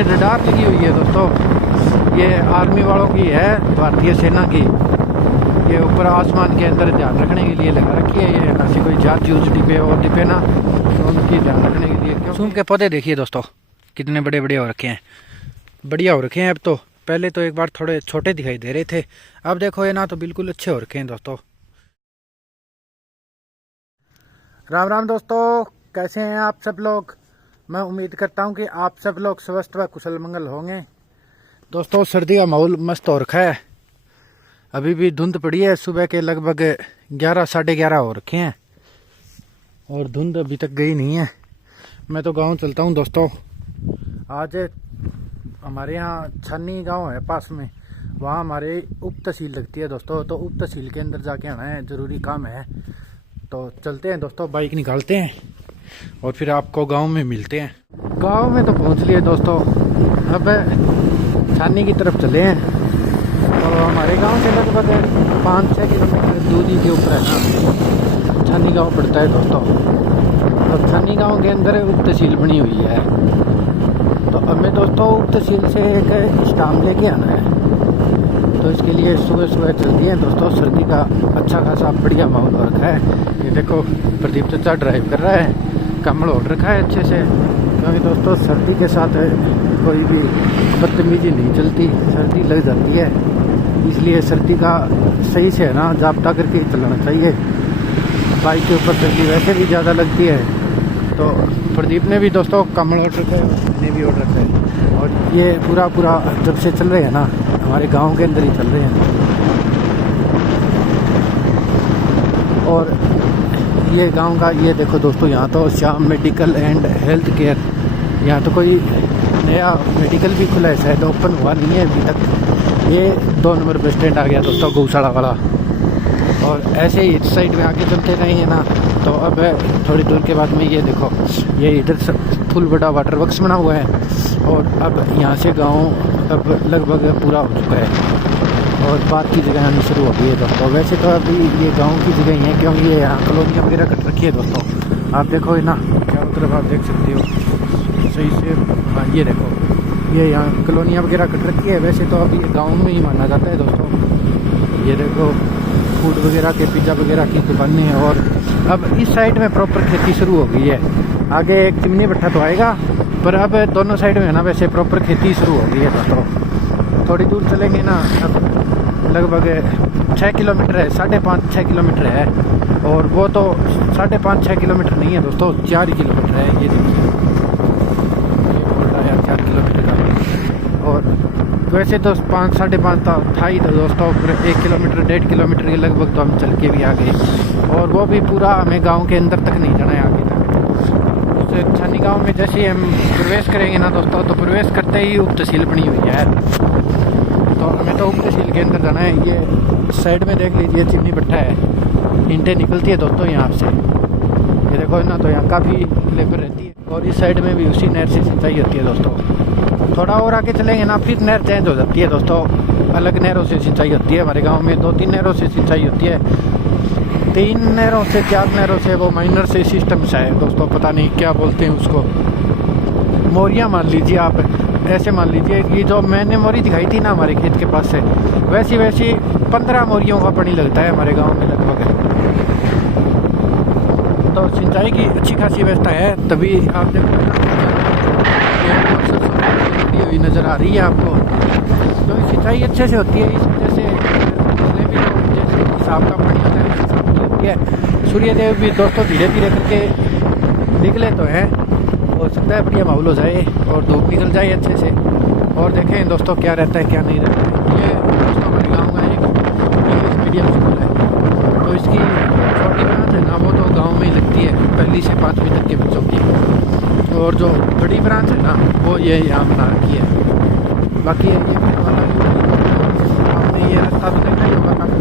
सामने रडार लगी हुई है दोस्तों, ये आर्मी वालों की है, भारतीय सेना की। ये ऊपर आसमान के अंदर ध्यान रखने के लिए लगा रखी है। ये ऐसी कोई जात यूज डिब्बे और डिब्बे ना, तो उनकी ध्यान रखने के लिए। क्यों सूम के पौधे देखिए दोस्तों कितने बड़े बड़े हो रखे हैं, बढ़िया हो रखे हैं। अब तो पहले तो एक बार थोड़े छोटे दिखाई दे रहे थे, अब देखो ये ना तो बिल्कुल अच्छे हो रखे हैं दोस्तों। राम राम दोस्तों, कैसे हैं आप सब लोग। मैं उम्मीद करता हूं कि आप सब लोग स्वस्थ व कुशल मंगल होंगे। दोस्तों सर्दी का माहौल मस्त हो रखा है, अभी भी धुंध पड़ी है। सुबह के लगभग 11 साढ़े 11 हो रखे हैं और धुंध अभी तक गई नहीं है। मैं तो गांव चलता हूं दोस्तों। आज हमारे यहाँ छन्नी गांव है पास में, वहाँ हमारे उप तहसील लगती है दोस्तों। तो उप तहसील के अंदर जाके आना है, ज़रूरी काम है। तो चलते हैं दोस्तों, बाइक निकालते हैं और फिर आपको गांव में मिलते हैं। गांव में तो पहुंच लिए दोस्तों, अब छानी की तरफ चले हैं। और हमारे गांव से लगभग 5-6 किलोमीटर दूरी के ऊपर है ना छानी गांव पड़ता है दोस्तों। और छानी गांव के अंदर उप तहसील बनी हुई है। तो हमें दोस्तों उप तहसील से एक स्टाम्प लेके आना है, तो इसके लिए सुबह सुबह चलती हैं दोस्तों। सर्दी का अच्छा खासा बढ़िया माहौल हो रखा है। ये देखो प्रदीप चाचा ड्राइव कर रहा है, कम्बल ओढ़ रखा है अच्छे से, क्योंकि दोस्तों सर्दी के साथ कोई भी बदतमीजी नहीं चलती, सर्दी लग जाती है। इसलिए सर्दी का सही से है ना जाब्ता करके चलाना चाहिए। बाइक के ऊपर सर्दी वैसे भी ज़्यादा लगती है। तो प्रदीप ने भी दोस्तों कम्बल ओढ़ रखा है, मैंने भी ओढ़ रखा है। और ये पूरा जब से चल रहे हैं ना, हमारे गांव के अंदर ही चल रहे हैं। और ये गांव का ये देखो दोस्तों, यहाँ तो Shyam medical and health care, यहाँ तो कोई नया मेडिकल भी खुला है, शायद ओपन हुआ नहीं है अभी तक। ये 2 नंबर बस स्टैंड आ गया दोस्तों, गौशाला वाला। और ऐसे ही इस साइड में आगे चलते रहेंगे ना, तो अब थोड़ी दूर के बाद में ये देखो, ये इधर फुल बड़ा वाटर वर्क्स बना हुआ है। और अब यहाँ से गांव अब लगभग पूरा हो चुका है और बात की जगह आनी शुरू हो गई है दोस्तों। वैसे तो अभी ये गांव की जगह ही है, क्योंकि ये यहाँ कॉलोनियाँ वगैरह कट रखी है दोस्तों। आप देखो ना, चारों तरफ आप देख सकते हो सही से। हाँ ये देखो, ये यहाँ कॉलोनियाँ वगैरह कट रखी है। वैसे तो अभी ये गाँव में ही माना जाता है दोस्तों। ये देखो फूड वगैरह के, पिज़्ज़ा वगैरह की दुकानें हैं। और अब इस साइड में प्रॉपर खेती शुरू हो गई है। आगे एक चिमनी भट्टा तो आएगा, पर अब दोनों साइड में ना वैसे प्रॉपर खेती शुरू हो गई है दोस्तों। थोड़ी दूर चलेंगे ना, अब लगभग 6 किलोमीटर है, 5.5-6 किलोमीटर है। और वो तो 5.5-6 किलोमीटर नहीं है दोस्तों, 4 किलोमीटर है। ये देखिए, ये बोल रहा है 4 किलोमीटर का। और वैसे तो 5-5.5 था ही था दोस्तों, फिर 1 किलोमीटर 1.5 किलोमीटर के लगभग तो हम चल के भी आ गए। और वो भी पूरा हमें गांव के अंदर तक नहीं जाना है आगे तक। उस छानी गांव में जैसे ही हम प्रवेश करेंगे ना दोस्तों, तो प्रवेश करते ही उप तहसील बनी हुई है। तो हमें तो उप तहसील के अंदर जाना है। ये साइड में देख लीजिए चिमनी भट्टा है, ईंटें निकलती है दोस्तों यहाँ से। ये देखो ना, तो यहाँ काफ़ी लेबर रहती है। और इस साइड में भी उसी नहर से सिंचाई होती है दोस्तों। थोड़ा और आगे चलेंगे ना, फिर नहर चेंज हो जाती है दोस्तों, अलग नहरों से सिंचाई होती है। हमारे गांव में 2-3 नहरों से सिंचाई होती है। 3 नहरों से 4 नहरों से, वो माइनर से सिस्टम से है दोस्तों, पता नहीं क्या बोलते हैं उसको। मोरियाँ मान लीजिए आप, ऐसे मान लीजिए कि जो मैंने मोरी दिखाई थी ना हमारे खेत के पास से, वैसी 15 मोरियों का पानी लगता है हमारे गाँव में लगभग। तो सिंचाई की अच्छी खासी व्यवस्था है, तभी आप देखो हुई नज़र आ रही है आपको। तो सिंचाई अच्छे से होती है, इस वजह से भी जैसे हिसाब का पानी होता है, हिसाब की होती है। सूर्यदेव भी दोस्तों धीरे धीरे करके निकले तो हैं, हो सकता है बढ़िया माहौल हो जाए और धूप निकल जाए अच्छे से। और देखें दोस्तों क्या रहता है क्या नहीं रहता है। ये दोस्तों हमारे गाँव का एक इंग्लिश मीडियम स्कूल है, तो इसकी छोटी ब्रांच है ना, वो तो गाँव में ही लगती है, 1ली से 5वीं तक के बच्चों की। और जो बड़ी ब्रांच है ना, वो ये यहाँ बना रखी है। बाकी ये वाला आपने ये रास्ता तो देखा ही होगा, काफ़ी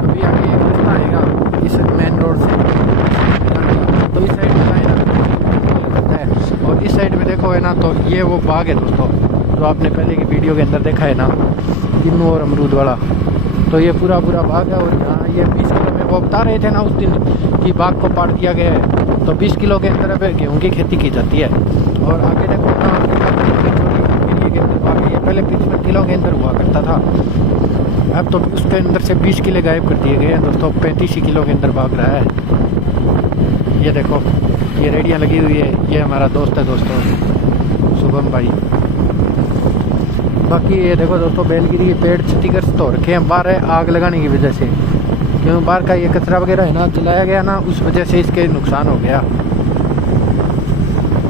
अभी आगे एक रास्ता आएगा इस मेन रोड से, तो इस साइड में है। और इस साइड में देखो है ना, तो ये वो बाग है दोस्तों, जो आपने पहले की वीडियो के अंदर देखा है ना, किन्नू और अमरूद वाला। तो ये पूरा बाग है। और यहाँ ये 20 किलो में वो बता रहे थे ना उस दिन कि बाग को पाड़ दिया गया है, तो 20 किलो के अंदर अब गेहूँ की खेती की जाती है। और आगे देखो ना, एरिया के अंदर भाग गई है। पहले 55 किलो के अंदर हुआ करता था, अब तो उसके अंदर से 20 किलो गायब कर दिए गए हैं दोस्तों। 35 किलो के अंदर भाग रहा है। ये देखो ये रेडियाँ लगी हुई है, ये हमारा दोस्त है दोस्तों शुभम भाई। बाकी ये देखो दोस्तों बेलगिरी के पेड़ क्षतिग्रस्त हो रखे हैं बाहर आग लगाने की वजह से, क्योंकि बाहर का ये कचरा वगैरह है ना जलाया गया ना, उस वजह से इसके नुकसान हो गया।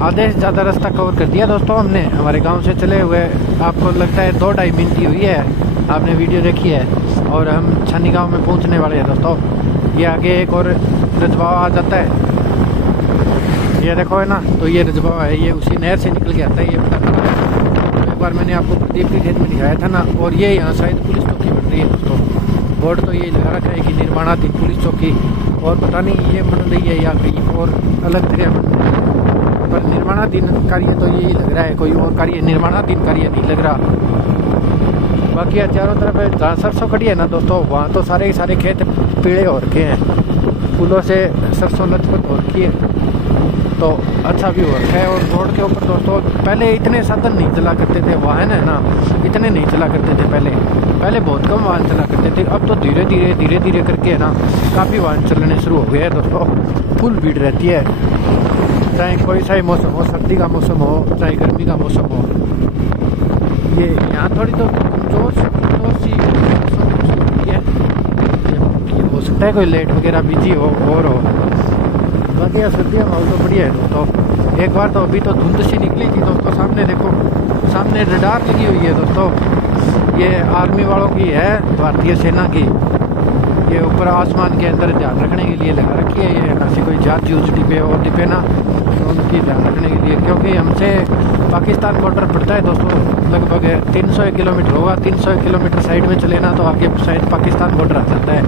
आधे से ज़्यादा रास्ता कवर कर दिया दोस्तों हमने हमारे गांव से चले हुए। आपको लगता है 2-2.5 मिनट की हुई है, आपने वीडियो देखी है। और हम छन्नी गांव में पहुंचने वाले हैं दोस्तों। ये आगे एक और रजबाव आ जाता है, ये देखो है ना, तो ये रजबाव है, ये उसी नहर से निकल के आता है। ये पता था तो एक बार मैंने आपको प्रदीप की खेत में दिखाया था ना। और ये यहाँ शायद पुलिस चौकी बन रही है दोस्तों, बोर्ड तो ये लगा रखा है कि निर्माणाधीन पुलिस चौकी, और पता नहीं ये बन रही है या कहीं और अलग जगह बन रही है, पर निर्माणाधीन कार्य तो यही लग रहा है, कोई और कार्य निर्माणाधीन कार्य नहीं लग रहा। बाकी चारों तरफ जहाँ सरसों खड़ी है ना दोस्तों, वहाँ तो सारे सारे खेत पीले हो रखे हैं, फूलों से सरसों लथपथ हो रखी है, तो अच्छा भी हो रखा है। और रोड के ऊपर दोस्तों पहले इतने साधन नहीं चला करते थे, वाहन है ना इतने नहीं चला करते थे पहले बहुत कम वाहन चला करते थे। अब तो धीरे धीरे करके है ना काफ़ी वाहन चलने शुरू हो गए हैं दोस्तों। फुल भीड़ रहती है, चाहे कोई सा ही मौसम हो, सर्दी का मौसम हो चाहे गर्मी का मौसम हो। ये यहाँ थोड़ी तो कमज़ोर सी है, ये हो सकता है कोई लेट वगैरह बिजी हो और हो। बाकी सर्दियाँ माहौल तो बढ़िया है दोस्तों। एक बार तो अभी तो धुंध सी निकली थी दोस्तों, सामने देखो, सामने रडार लगी हुई है दोस्तों, ये आर्मी वालों की है, भारतीय सेना की। ये ऊपर आसमान के अंदर ध्यान रखने के लिए लगा रखी है, ये ऐसी कोई जात यूज डिब्बे और डिब्बे ना, तो उनकी ध्यान रखने के लिए, क्योंकि हमसे पाकिस्तान बॉर्डर पड़ता है दोस्तों, लगभग 300 किलोमीटर होगा। 300 किलोमीटर साइड में चले ना तो आगे शायद पाकिस्तान बॉर्डर आ जाता है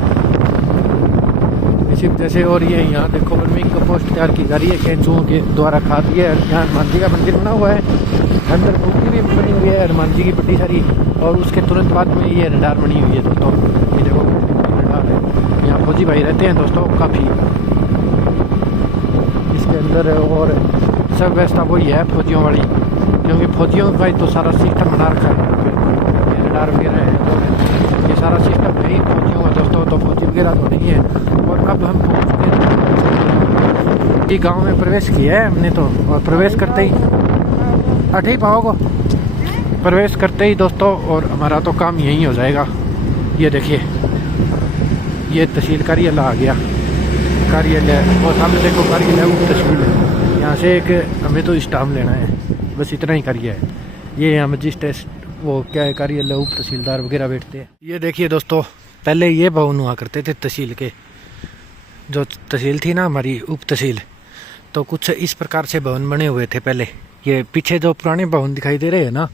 इसी वजह से। और ये यहाँ देखो वर्मी कंपोस्ट तैयार की जा रही है कैंचुओं के द्वारा खाद। ये यहाँ हनुमान जी का मंदिर बना हुआ है, अंदर मूर्ति भी बनी हुई है हनुमान जी की बड़ी सारी, और उसके तुरंत बाद में ये रडार बनी हुई है दोस्तों। ये देखो रडार है, यहाँ फौजी भाई रहते हैं दोस्तों काफ़ी इसके अंदर। और सब व्यवस्था वही है फौजियों वाली, क्योंकि फौजियों का ही तो सारा सिस्टम बना रखा है यहाँ पे। ये रडार वगैरह है तो ये सारा सिस्टम है ही फौजियों का दोस्तों, तो फौजी वगैरह तो नहीं है। और अब हम ये गांव में प्रवेश किया है हमने तो, और प्रवेश करते ही अठी पाओगे प्रवेश करते ही दोस्तों, और हमारा तो काम यही हो जाएगा। ये देखिए ये तहसील कार्यालय आ गया, कार्यालय, और सामने देखो कार्यालय उप तहसील है। यहाँ से एक हमें तो स्टाम्प लेना है, बस इतना ही कार्य है। ये यहाँ मजिस्ट्रेट वो क्या है कार्यालय उप तहसीलदार वगैरह बैठते हैं। ये देखिए दोस्तों पहले ये भवन हुआ करते थे तहसील के, जो तहसील थी ना हमारी उप तहसील, तो कुछ इस प्रकार से भवन बने हुए थे पहले। ये पीछे जो पुराने भवन दिखाई दे रहे हैं ना,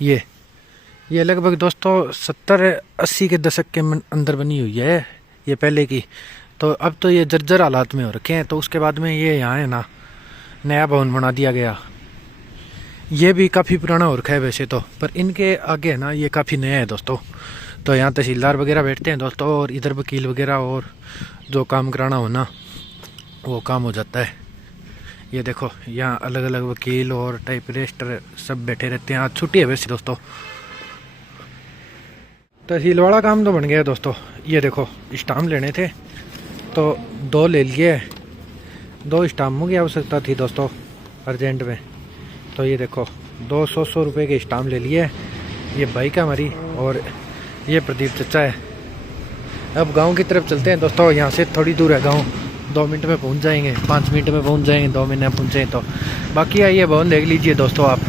ये लगभग दोस्तों 70-80 के दशक के अंदर बनी हुई है ये पहले की। तो अब तो ये जर्जर हालात में हो रखे हैं, तो उसके बाद में ये यहाँ है ना नया भवन बना दिया गया। ये भी काफ़ी पुराना हो रखा है वैसे तो, पर इनके आगे है ना ये काफ़ी नया है दोस्तों। तो यहाँ तहसीलदार वगैरह बैठते हैं दोस्तों, और इधर वकील वगैरह और जो काम कराना हो ना वो काम हो जाता है। ये देखो यहाँ अलग अलग वकील और टाइपिस्ट सब बैठे रहते हैं। आज छुट्टी है वैसे दोस्तों। तहसील वाला काम तो बन गया दोस्तों। ये देखो स्टाम्प लेने थे तो 2 ले लिए, 2 स्टाम्पों की आवश्यकता थी दोस्तों अर्जेंट में। तो ये देखो 200 रुपये के स्टाम्प ले लिए। ये बाइक है हमारी, और ये प्रदीप चचा है। अब गांव की तरफ चलते हैं दोस्तों, यहाँ से थोड़ी दूर है गांव, 2 मिनट में पहुँच जाएंगे, 5 मिनट में पहुँच जाएंगे, 2 मिनट में पहुँचे तो। बाकी ये भवन देख लीजिए दोस्तों आप,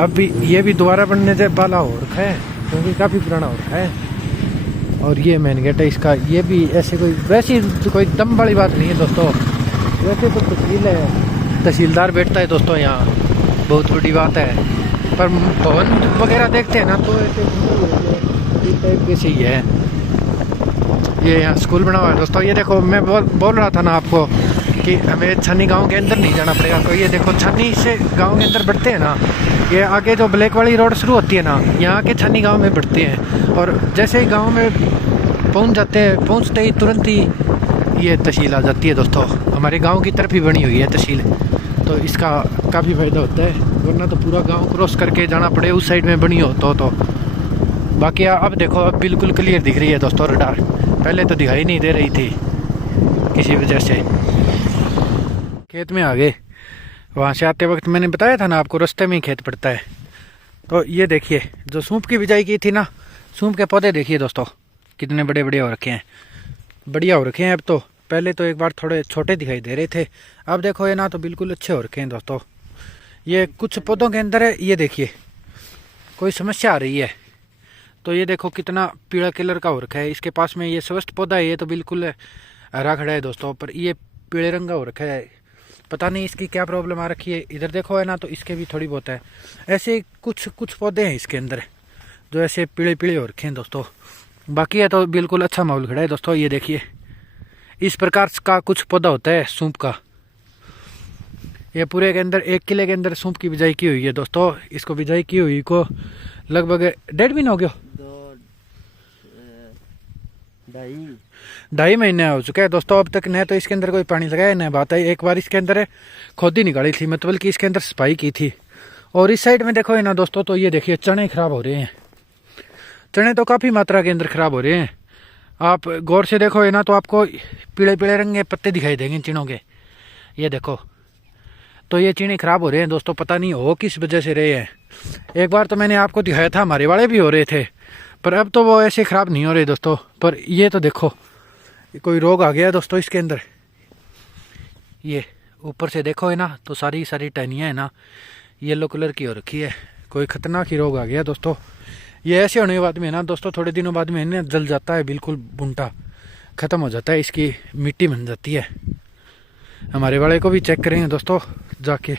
अब भी ये भी दोबारा बनने से वाला हो रखा है, क्योंकि काफ़ी पुराना हो रखा है। और ये मेन गेट है इसका, ये भी ऐसे कोई वैसी कोई दम वाली बात नहीं है दोस्तों, वैसे तो तहसील है, तहसीलदार बैठता है दोस्तों यहाँ, बहुत बड़ी बात है। पर भवन वगैरह देखते हैं ना तो ऐसे ही है। ये यहाँ स्कूल बना हुआ है दोस्तों। ये देखो मैं बोल रहा था ना आपको कि हमें छन्नी गांव के अंदर नहीं जाना पड़ेगा। तो ये देखो छन्नी से गांव के अंदर बढ़ते हैं ना, ये आगे जो ब्लैक वाली रोड शुरू होती है ना, यहाँ के छन्नी गांव में बढ़ते हैं। और जैसे ही गांव में पहुँच जाते हैं, पहुँचते ही तुरंत ही ये तहसील आ जाती है दोस्तों। हमारे गांव की तरफ ही बनी हुई है तहसील। तो तो इसका काफ़ी फ़ायदा होता है, वरना तो पूरा गांव क्रॉस करके जाना पड़े उस साइड में बनी हो तो बाकी अब देखो अब बिल्कुल क्लियर दिख रही है दोस्तों रडार, पहले तो दिखाई नहीं दे रही थी किसी वजह से। खेत में आ गए, वहाँ से आते वक्त मैंने बताया था ना आपको रास्ते में ही खेत पड़ता है। तो ये देखिए जो सूंप की बिजाई की थी ना, सूंप के पौधे देखिए दोस्तों कितने बड़े बड़े हो रखे हैं, बढ़िया हो रखे हैं अब तो। पहले तो एक बार थोड़े छोटे दिखाई दे रहे थे, अब देखो ये ना तो बिल्कुल अच्छे हो रखे हैं दोस्तों। ये कुछ पौधों के अंदर है, ये देखिए कोई समस्या आ रही है। तो ये देखो कितना पीला कलर का हो रखा है, इसके पास में ये स्वस्थ पौधा है, ये तो बिल्कुल हरा खड़ा है दोस्तों, पर ये पीले रंग का हो रखा है, पता नहीं इसकी क्या प्रॉब्लम आ रखी है। इधर देखो है ना तो इसके भी थोड़ी बहुत है, ऐसे कुछ पौधे हैं इसके अंदर जो ऐसे पीले पीले हो रखे हैं दोस्तों। बाकी है तो बिल्कुल अच्छा माहौल खड़ा है दोस्तों। ये देखिए इस प्रकार का कुछ पौधा होता है सूंप का। ये पूरे के अंदर 1 किले के अंदर सूंप की बिजाई की हुई है दोस्तों। इसको बिजाई की हुई को लगभग 1.5 महीना हो गया, 2.5 महीने हो चुका है दोस्तों। अब तक न तो इसके अंदर कोई पानी लगाया न बात है। एक बार इसके अंदर खोदी निकाली थी, मतलब कि इसके अंदर सफाई की थी। और इस साइड में देखो है ना दोस्तों, तो ये देखिए चने खराब हो रहे हैं, चने तो काफ़ी मात्रा के अंदर खराब हो रहे हैं। आप गौर से देखो है ना तो आपको पीले पीले रंग के पत्ते दिखाई देंगे चिड़ों के, ये देखो। तो ये चीनी खराब हो रहे हैं दोस्तों, पता नहीं हो किस वजह से रहे हैं। एक बार तो मैंने आपको दिखाया था हमारे वाले भी हो रहे थे, पर अब तो वो ऐसे ख़राब नहीं हो रहे दोस्तों। पर ये तो देखो कोई रोग आ गया है दोस्तों इसके अंदर। ये ऊपर से देखो है ना तो सारी टहनियाँ है ना येलो कलर की हो रखी है, कोई खतरनाक ही रोग आ गया दोस्तों। ये ऐसे होने के बाद में ना दोस्तों थोड़े दिनों बाद में ना जल जाता है, बिल्कुल बुंटा ख़त्म हो जाता है, इसकी मिट्टी बन जाती है। हमारे वाले को भी चेक करेंगे दोस्तों जाके,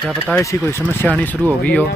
क्या पता है इसी कोई समस्या आनी शुरू हो गई हो।